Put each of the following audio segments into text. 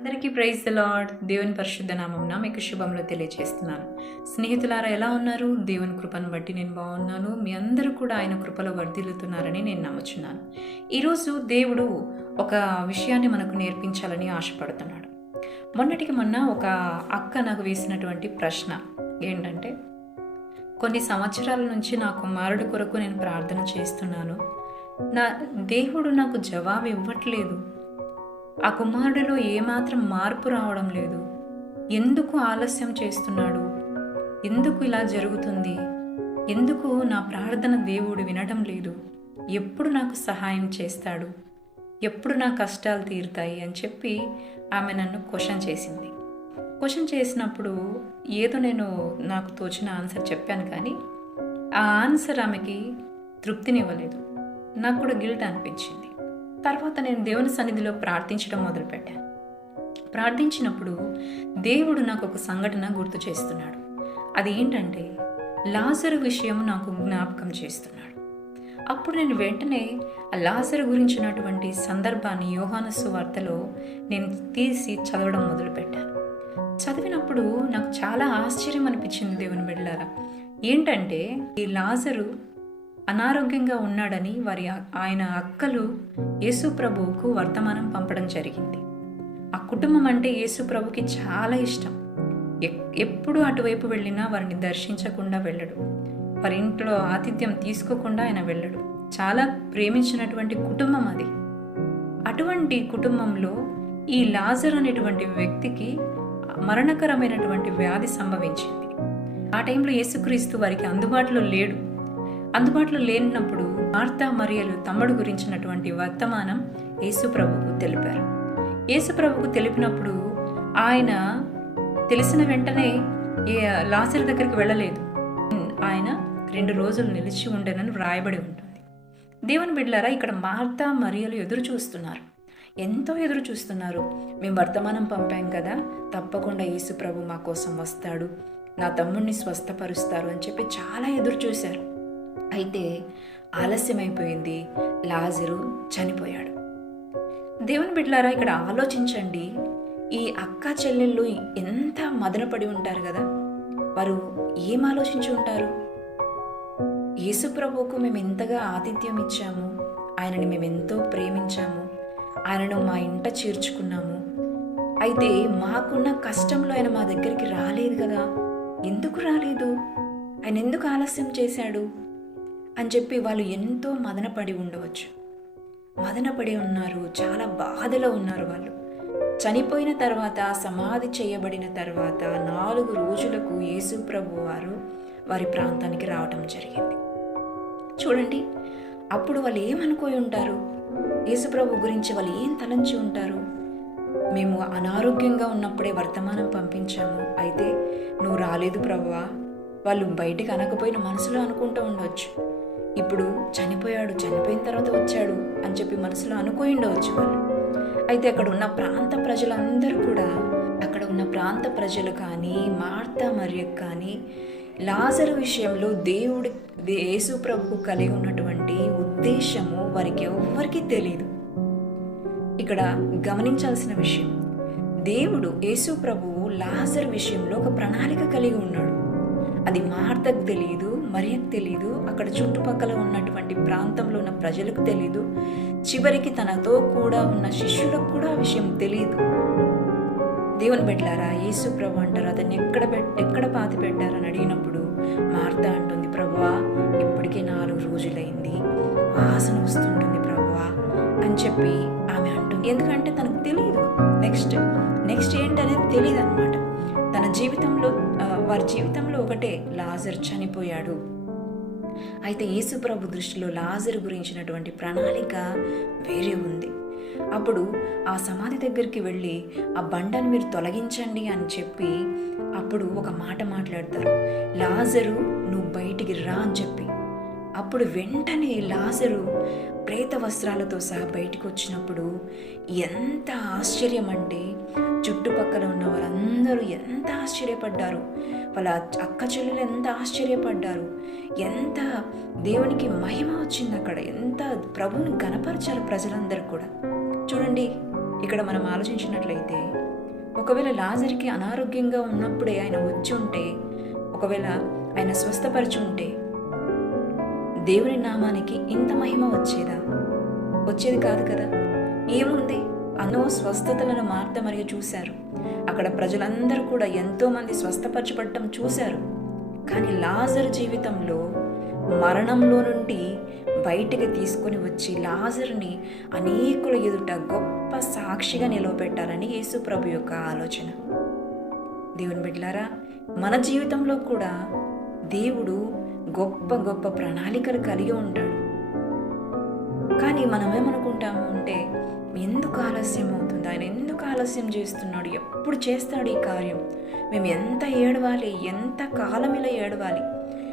అందరికీ praise lord దేవుని పరిశుద్ధ నామమున మీకు శుభంలో తెలియజేస్తున్నాను. స్నేహితులారా ఎలా ఉన్నారు? దేవుని కృపను బట్టి నేను బాగున్నాను. మీ అందరూ కూడా ఆయన కృపలో వర్ధిల్లుతున్నారని నేను నమ్ముచున్నాను. ఈరోజు దేవుడు ఒక విషయాన్ని మనకు నేర్పించాలని ఆశపడుతున్నాడు. మొన్నటికి మొన్న ఒక అక్క నాకు వేసినటువంటి ప్రశ్న ఏంటంటే కొన్ని సంవత్సరాల నుంచి నా కుమారుడు కొరకు నేను ప్రార్థన చేస్తున్నాను. నా దేవుడు నాకు జవాబు ఇవ్వట్లేదు. ఆ కుమారుడిలో ఏమాత్రం మార్పు రావడం లేదు. ఎందుకు ఆలస్యం చేస్తున్నాడు? ఎందుకు ఇలా జరుగుతుంది? ఎందుకు నా ప్రార్థన దేవుడు వినడం లేదు? ఎప్పుడు నాకు సహాయం చేస్తాడు? ఎప్పుడు నా కష్టాలు తీరుతాయి? అని చెప్పి ఆమె నన్ను క్వశ్చన్ చేసింది. క్వశ్చన్ చేసినప్పుడు ఏదో నేను నాకు తోచిన ఆన్సర్ చెప్పాను కానీ ఆ ఆన్సర్ ఆమెకి తృప్తినివ్వలేదు. నాకు కూడా గిల్ట్ అనిపించింది. తర్వాత నేను దేవుని సన్నిధిలో ప్రార్థించడం మొదలుపెట్టాను. ప్రార్థించినప్పుడు దేవుడు నాకు ఒక సంఘటన గుర్తు చేస్తున్నాడు. అది ఏంటంటే లాజరు విషయం నాకు జ్ఞాపకం చేస్తున్నాడు. అప్పుడు నేను వెంటనే ఆ లాజరు గురించినటువంటి సందర్భాన్ని యోహానస్సు వార్తలో నేను తీసి చదవడం మొదలుపెట్టాను. చదివినప్పుడు నాకు చాలా ఆశ్చర్యం అనిపించింది దేవుని బిడ్డారా ఏంటంటే ఈ లాజరు అనారోగ్యంగా ఉన్నాడని వారి ఆయన అక్కలు యేసు ప్రభువుకు వర్తమానం పంపడం జరిగింది. ఆ కుటుంబం అంటే యేసు ప్రభుకి చాలా ఇష్టం. ఎప్పుడు అటువైపు వెళ్ళినా వారిని దర్శించకుండా వెళ్ళడు. వారి ఇంట్లో ఆతిథ్యం తీసుకోకుండా ఆయన వెళ్ళడు. చాలా ప్రేమించినటువంటి కుటుంబం అది. అటువంటి కుటుంబంలో ఈ లాజర్ అనేటువంటి వ్యక్తికి మరణకరమైనటువంటి వ్యాధి సంభవించింది. ఆ టైంలో యేసుక్రీస్తు వారికి అందుబాటులో లేడు. అందుబాటులో లేనప్పుడు మార్తా మరియలు తమ్ముడు గురించినటువంటి వర్తమానం యేసుప్రభుకు తెలిపారు. యేసుప్రభుకు తెలిపినప్పుడు ఆయన తెలిసిన వెంటనే ఏ లాసర్ దగ్గరికి వెళ్ళలేదు. ఆయన రెండు రోజులు నిలిచి ఉండేనని వ్రాయబడి ఉంటుంది. దేవుని బిడ్డలారా ఇక్కడ మార్తా మరియలు ఎదురు చూస్తున్నారు. ఎంతో ఎదురు చూస్తున్నారు. మేము వర్తమానం పంపాం కదా తప్పకుండా యేసు ప్రభు మా కోసం వస్తాడు నా తమ్ముడిని స్వస్థపరుస్తారు అని చెప్పి చాలా ఎదురు చూశారు. అయితే ఆలస్యమైపోయింది. లాజరు చనిపోయాడు. దేవుని బిడ్డలారా ఇక్కడ ఆలోచించండి. ఈ అక్క చెల్లెళ్ళు ఎంత మదనపడి ఉంటారు కదా? వారు ఏం ఆలోచించి ఉంటారు? యేసుప్రభువుకు మేము ఎంతగా ఆతిథ్యం ఇచ్చాము. ఆయనని మేము ఎంతో ప్రేమించాము. ఆయనను మా ఇంట చేర్చుకున్నాము. అయితే మాకున్న కష్టంలో ఆయన మా దగ్గరికి రాలేదు కదా? ఎందుకు రాలేదు? ఆయన ఎందుకు ఆలస్యం చేశాడు? అని చెప్పి వాళ్ళు ఎంతో మదనపడి ఉండవచ్చు. మదనపడి ఉన్నారు చాలా బాధలో ఉన్నారు వాళ్ళు. చనిపోయిన తర్వాత సమాధి చేయబడిన తర్వాత నాలుగు రోజులకు యేసు ప్రభు వారు వారి ప్రాంతానికి రావటం జరిగింది. చూడండి అప్పుడు వాళ్ళు ఏమనుకోయి ఉంటారు? యేసుప్రభు గురించి వాళ్ళు ఏం తలంచి ఉంటారు? మేము అనారోగ్యంగా ఉన్నప్పుడే వర్తమానం పంపించాము. అయితే నువ్వు రాలేదు ప్రభువా. వాళ్ళు బయటకు అనకపోయిన మనసులో అనుకుంటూ ఉండవచ్చు ఇప్పుడు చనిపోయాడు చనిపోయిన తర్వాత వచ్చాడు అని చెప్పి మనసులో అనుకోయి ఉండవచ్చు వాళ్ళు. అయితే అక్కడ ఉన్న ప్రాంత ప్రజలందరూ కూడా అక్కడ ఉన్న ప్రాంత ప్రజలు కానీ మార్తా మరియు కానీ లాజరు విషయంలో దేవుడి యేసు ప్రభుకు కలిగి ఉన్నటువంటి ఉద్దేశము వారికి ఎవ్వరికీ తెలియదు ఇక్కడ గమనించాల్సిన విషయం దేవుడు యేసు ప్రభువు లాజర్ విషయంలో ఒక ప్రణాళిక కలిగి ఉన్నాడు. అది మార్తకు తెలియదు మరియకు తెలియదు అక్కడ చుట్టుపక్కల ఉన్నటువంటి ప్రాంతంలో ఉన్న ప్రజలకు తెలియదు చివరికి తనతో కూడా ఉన్న శిష్యులకు కూడా ఆ విషయం తెలియదు దేవుని పెట్టారా యేసు ప్రభు అంటారు అతన్ని ఎక్కడ ఎక్కడ పాతి పెట్టారని అడిగినప్పుడు మార్త అంటుంది ప్రభువా ఇప్పటికే నాలుగు రోజులైంది. వాసన వస్తుంటుంది ప్రభువా అని చెప్పి ఆమె అంటుంది. ఎందుకంటే తనకు తెలియదు నెక్స్ట్ నెక్స్ట్ ఏంటనేది తెలియదు అనమాట తన జీవితంలో వారి జీవితంలో ఒకటే లాజర్ చనిపోయాడు. అయితే యేసుప్రభు దృష్టిలో లాజర్ గురించినటువంటి ప్రణాళిక వేరే ఉంది. అప్పుడు ఆ సమాధి దగ్గరికి వెళ్ళి ఆ బండను మీరు తొలగించండి అని చెప్పి అప్పుడు ఒక మాట మాట్లాడతారు. లాజరు నువ్వు బయటికి రా అని చెప్పి. అప్పుడు వెంటనే లాజరు ప్రేత వస్త్రాలతో సహా బయటకు వచ్చినప్పుడు ఎంత ఆశ్చర్యం అంటే చుట్టుపక్కల ఉన్న వారందరూ ఎంత ఆశ్చర్యపడ్డారు. వాళ్ళ అక్క చెల్లెలు ఎంత ఆశ్చర్యపడ్డారు. ఎంత దేవునికి మహిమ వచ్చింది అక్కడ. ఎంత ప్రభువుని గనపరిచారు ప్రజలందరూ కూడా. చూడండి ఇక్కడ మనం ఆలోచించినట్లయితే ఒకవేళ లాజర్కి అనారోగ్యంగా ఉన్నప్పుడే ఆయన వచ్చి ఉంటే ఒకవేళ ఆయన స్వస్థపరిచి ఉంటే దేవుని నామానికి ఇంత మహిమ వచ్చేదా? వచ్చేది కాదు కదా? ఏముంది? అన్నో స్వస్థతలను మార్త మరియు చూశారు. అక్కడ ప్రజలందరూ కూడా ఎంతోమంది స్వస్థపరచబడటం చూశారు. కానీ లాజర్ జీవితంలో మరణంలో నుండి బయటికి తీసుకొని వచ్చి లాజర్ని అనేకుల ఎదుట గొప్ప సాక్షిగా నిలవబెట్టారని యేసు ప్రభు యొక్క ఆలోచన. దేవుని బిడ్డలారా మన జీవితంలో కూడా దేవుడు గొప్ప గొప్ప ప్రణాళికలు కలిగి ఉంటాడు. కానీ మనం ఏమనుకుంటాము అంటే ఎందుకు ఆలస్యం అవుతుంది ఆయన ఎందుకు ఆలస్యం చేస్తున్నాడు? ఎప్పుడు చేస్తాడు ఈ కార్యం? మేము ఎంత ఏడవాలి? ఎంత కాలం ఇలా ఏడవాలి?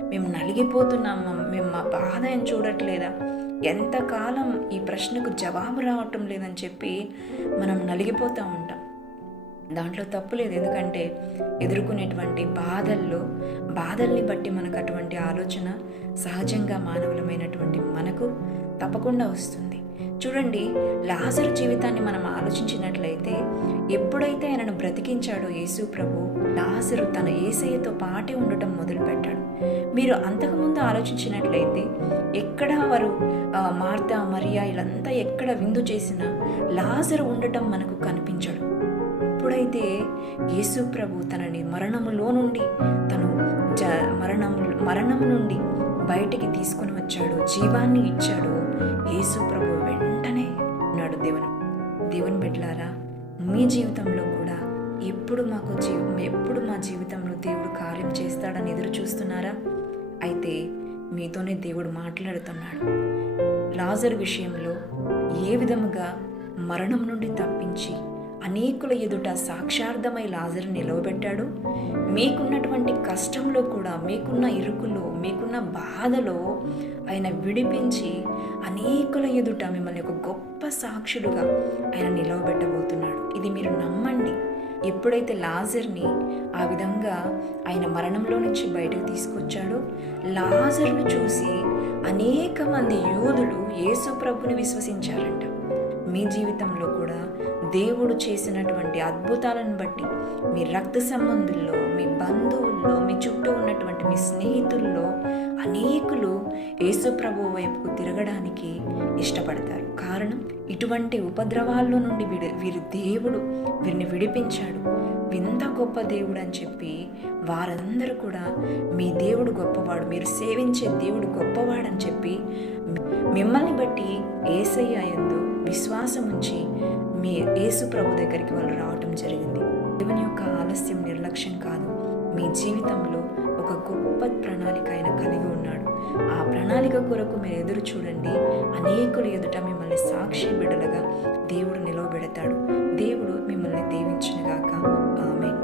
మేము నలిగిపోతున్నాము మేము మా బాధ ఏం చూడట్లేదా? ఎంతకాలం ఈ ప్రశ్నకు జవాబు రావటం లేదని చెప్పి మనం నలిగిపోతూ ఉంటాం. దాంట్లో తప్పు లేదు ఎందుకంటే ఎదుర్కొనేటువంటి బాధల్లో బాధల్ని బట్టి మనకు అటువంటి ఆలోచన సహజంగా మానవులమైనటువంటి మనకు తప్పకుండా వస్తుంది. చూడండి లాజరు జీవితాన్ని మనం ఆలోచించినట్లయితే ఎప్పుడైతే ఆయనను బ్రతికించాడో యేసు ప్రభు లాజరు తన ఏసయ్యతో పాటే ఉండటం మొదలుపెట్టాడు. మీరు అంతకుముందు ఆలోచించినట్లయితే ఎక్కడ వారు మార్త మార్తా మరియా వీళ్ళంతా ఎక్కడ విందు చేసినా లాజరు ఉండటం మనకు కనిపించడు. ఎప్పుడైతే యేసు ప్రభు తనని మరణములో నుండి తను జ మరణము మరణం నుండి బయటికి తీసుకొని వచ్చాడు జీవాన్ని ఇచ్చాడు యేసు ప్రభు వెంటనే ఉన్నాడు దేవుని దేవుని బిడ్డలారా మీ జీవితంలో కూడా ఎప్పుడు మాకు జీవ ఎప్పుడు మా జీవితంలో దేవుడు కార్యం చేస్తాడని ఎదురు చూస్తున్నారా? అయితే మీతోనే దేవుడు మాట్లాడుతున్నాడు. లాజర్ విషయంలో ఏ విధముగా మరణం నుండి తప్పించి అనేకుల ఎదుట సాక్షార్థమై లాజరు నిలవబెట్టాడు. మీకున్నటువంటి కష్టంలో కూడా మీకున్న ఇరుకులో మీకున్న బాధలో ఆయన విడిపించి అనేకుల ఎదుట మిమ్మల్ని ఒక గొప్ప సాక్షులుగా ఆయన నిలవబెట్టబోతున్నాడు. ఇది మీరు నమ్మండి. ఎప్పుడైతే లాజర్ని ఆ విధంగా ఆయన మరణంలో నుంచి బయటకు తీసుకొచ్చాడో లాజర్ను చూసి అనేక మంది యూదులు యేసు ప్రభుని విశ్వసించారంట. మీ జీవితంలో కూడా దేవుడు చేసినటువంటి అద్భుతాలను బట్టి మీ రక్త సంబంధుల్లో మీ బంధువుల్లో మీ చుట్టూ ఉన్నటువంటి మీ స్నేహితుల్లో అనేకులు యేసుప్రభు వైపుకు తిరగడానికి ఇష్టపడతారు. కారణం ఇటువంటి ఉపద్రవాల్లో నుండి వీడి వీరి దేవుడు వీరిని విడిపించాడు. వింత గొప్ప దేవుడు అని చెప్పి వారందరూ కూడా మీ దేవుడు గొప్పవాడు మీరు సేవించే దేవుడు గొప్పవాడని చెప్పి మిమ్మల్ని బట్టి ఏసయ్య యందు విశ్వాసం ఉంచి మీ యేసు ప్రభు దగ్గరికి వాళ్ళు రావటం జరిగింది. దేవుని యొక్క ఆలస్యం నిర్లక్ష్యం కాదు. మీ జీవితంలో ఒక గొప్ప ప్రణాళిక ఆయన కలిగి ఉన్నాడు. ఆ ప్రణాళిక కొరకు మీరు ఎదురు చూడండి. అనేకులు ఎదుట మిమ్మల్ని సాక్షి బిడ్డలుగా దేవుడు నిలవబెడతాడు. దేవుడు మిమ్మల్ని దీవించినగాక. ఆమె